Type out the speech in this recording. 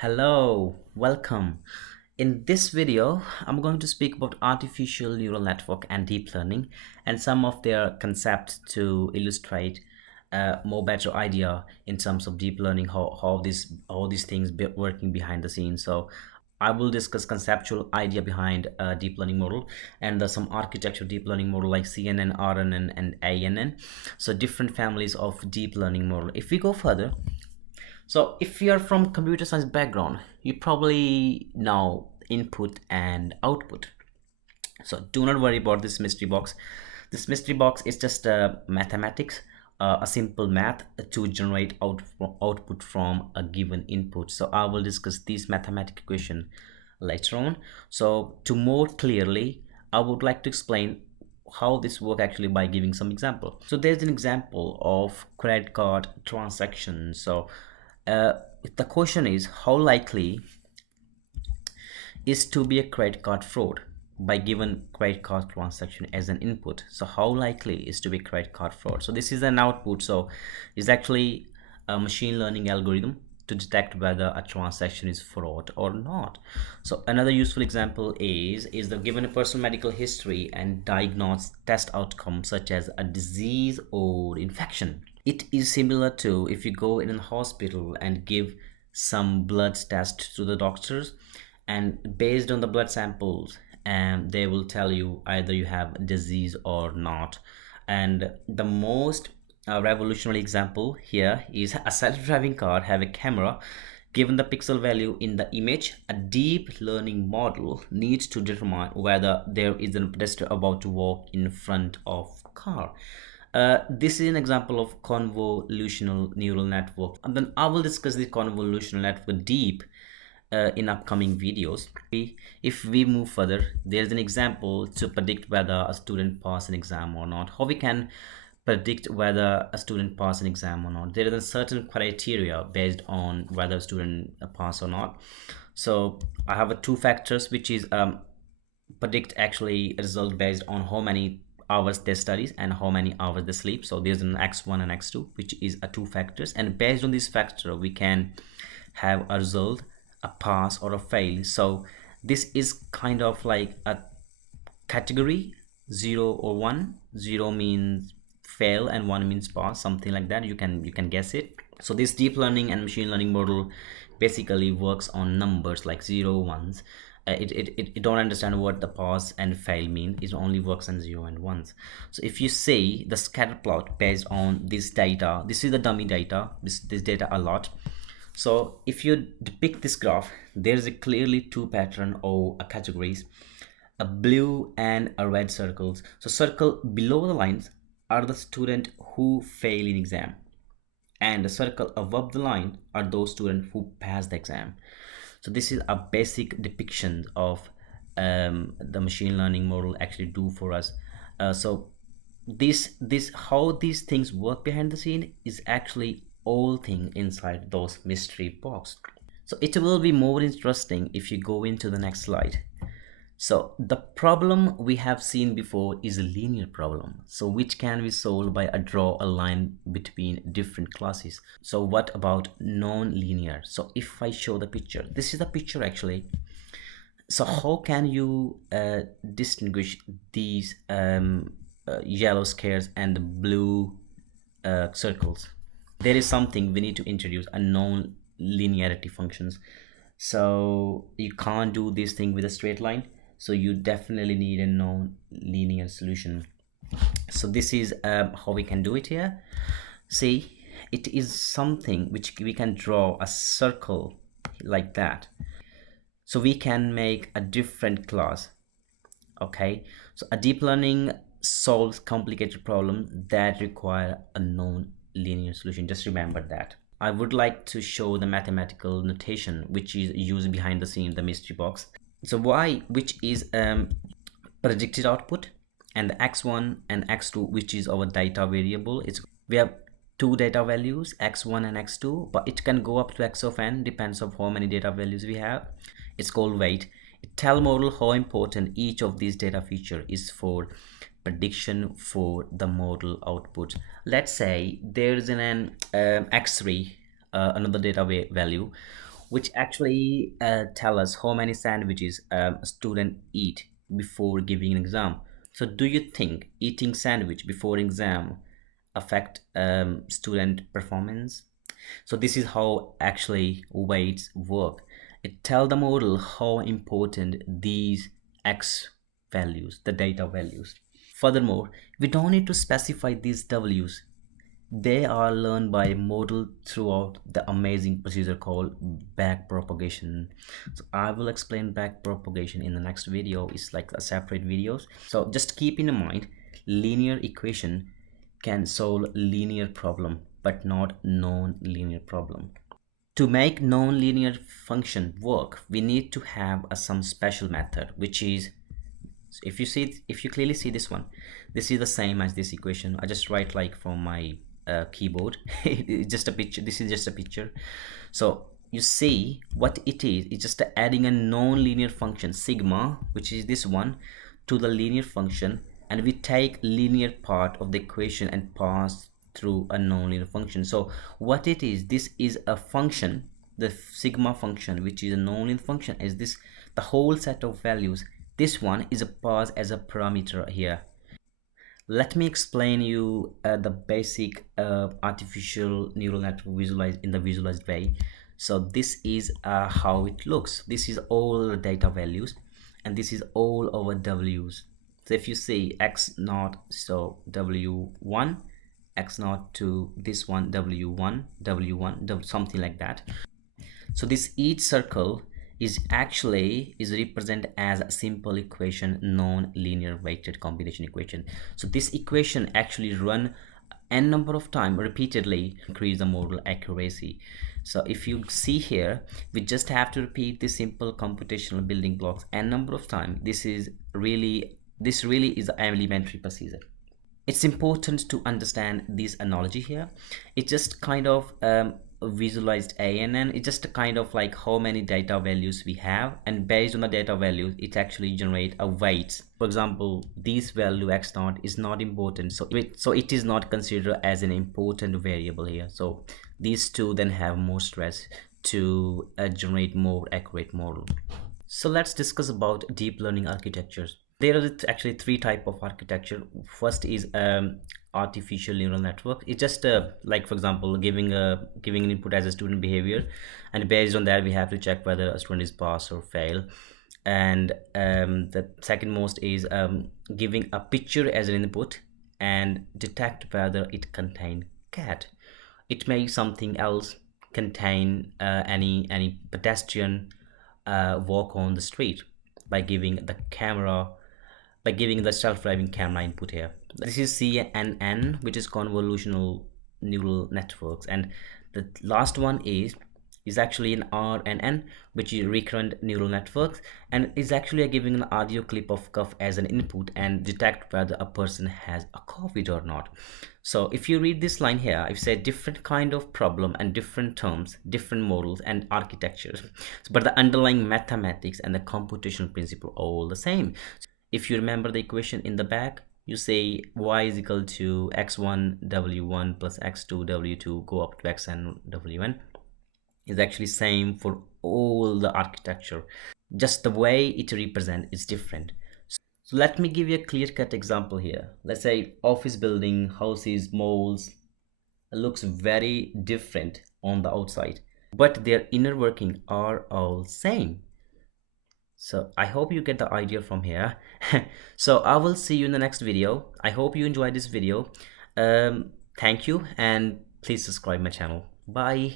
Hello, welcome. In this video, I'm going to speak about artificial neural network and deep learning and some of their concepts to illustrate a more better idea in terms of deep learning, how these things be working behind the scenes. So I will discuss conceptual idea behind a deep learning model and some architecture deep learning model like CNN, RNN, and ANN. So different families of deep learning model. If we go further, so if you're from computer science background, you probably know input and output. So do not worry about this mystery box. This mystery box is just mathematics, a simple math to generate output from a given input. So I will discuss this mathematical equation later on. So to more clearly, I would like to explain how this work actually by giving some example. So there's an example of credit card transaction. So uh, the question is, how likely is to be a credit card fraud by given credit card transaction as an input? So how likely is to be credit card fraud? So this is an output. So it's actually a machine learning algorithm to detect whether a transaction is fraud or not. So another useful example is the given a personal medical history and diagnose test outcome such as a disease or infection. It is similar to if you go in a hospital and give some blood test to the doctors, and based on the blood samples, and they will tell you either you have disease or not. And the most revolutionary example here is a self-driving car have a camera. Given the pixel value in the image, a deep learning model needs to determine whether there is a pedestrian about to walk in front of car. This is an example of convolutional neural network, and then I will discuss the convolutional network deep in upcoming videos. If we move further, there's an example to predict whether a student pass an exam or not. How we can predict whether a student pass an exam or not? There is a certain criteria based on whether a student pass or not. So I have a two factors, which is predict actually a result based on how many hours they studies and how many hours they sleep. So there's an x1 and x2, which is a two factors, and based on this factor we can have a result, a pass or a fail. So this is kind of like a category, 0 or 1. 0 means fail and 1 means pass, something like that. You can guess it. So this deep learning and machine learning model basically works on numbers like 0 ones. It don't understand what the pass and fail mean. It only works on 0 and 1s. So if you see the scatter plot based on this data, this is the dummy data, this data a lot. So if you depict this graph, there's a clearly two pattern or a categories, a blue and a red circles. So circle below the lines are the student who fail in exam, and the circle above the line are those students who pass the exam. So this is a basic depiction of the machine learning model actually do for us. So this how these things work behind the scene is actually all thing inside those mystery box. So it will be more interesting if you go into the next slide. So the problem we have seen before is a linear problem, so which can be solved by a draw a line between different classes. So what about non-linear? So if I show the picture, this is the picture actually. So how can you distinguish these yellow squares and the blue circles? There is something we need to introduce, a non-linearity functions. So you can't do this thing with a straight line, so you definitely need a non-linear solution. So this is how we can do it here. See, it is something which we can draw a circle like that, so we can make a different class. Okay, so a deep learning solves complicated problems that require a non-linear solution. Just remember that. I would like to show the mathematical notation which is used behind the scene, the mystery box. So y, which is predicted output, and the x1 and x2, which is our data variable. We have two data values, x1 and x2, but it can go up to x of n, depends on how many data values we have. It's called weight. It tell model how important each of these data feature is for prediction for the model output. Let's say there is an x3, another data value. which actually tell us how many sandwiches a student eat before giving an exam. So do you think eating sandwich before exam affect student performance? So this is how actually weights work. It tell the model how important these x values, the data values. Furthermore, we don't need to specify these w's. They are learned by model throughout the amazing procedure called backpropagation. So I will explain backpropagation in the next video. It's like a separate videos. So just keep in mind, linear equation can solve linear problem, but not non-linear problem. To make non-linear function work, we need to have some special method, which is, if you clearly see this one, this is the same as this equation. I just write like from my keyboard. It's just a picture. This is just a picture. So you see what it is. It's just adding a non-linear function sigma, which is this one, to the linear function, and we take linear part of the equation and pass through a non-linear function. So what it is, this is a function, the sigma function, which is a non-linear function, is this the whole set of values. This one is a pass as a parameter here. Let me explain you the basic artificial neural network visualized in the visualized way. So this is how it looks. This is all the data values, and this is all our w's. So if you see x naught, so w1, x naught to this one, w1, w1, something like that. So this each circle is actually is represented as a simple equation, non-linear weighted combination equation. So this equation actually run n number of time repeatedly, increase the model accuracy. So if you see here, we just have to repeat this simple computational building blocks n number of time. This really is an elementary procedure. It's important to understand this analogy here. It just kind of visualized ANN. It's just a kind of like how many data values we have, and based on the data values it actually generate a weight. For example, this value x naught is not important, so it is not considered as an important variable here. So these two then have more stress to generate more accurate model. So let's discuss about deep learning architectures. There are actually three type of architecture. First is artificial neural network. It's just like, for example, giving an input as a student behavior, and based on that we have to check whether a student is pass or fail. And the second most is giving a picture as an input and detect whether it contain cat. It may something else contain any pedestrian walk on the street by giving the self-driving camera input here. This is CNN, which is convolutional neural networks, and the last one is actually an RNN, which is recurrent neural networks, and is actually giving an audio clip of cough as an input and detect whether a person has a COVID or not. So if you read this line here, I've said different kind of problem and different terms, different models and architectures, but the underlying mathematics and the computational principle are all the same. If you remember the equation in the back, you say y is equal to x1 w1 plus x2 w2 go up to xn wn, is actually same for all the architecture, just the way it represent is different. So let me give you a clear-cut example here. Let's say office building, houses, malls looks very different on the outside, but their inner working are all same. So I hope you get the idea from here. So I will see you in the next video. I hope you enjoyed this video. Thank you, and please subscribe my channel. Bye.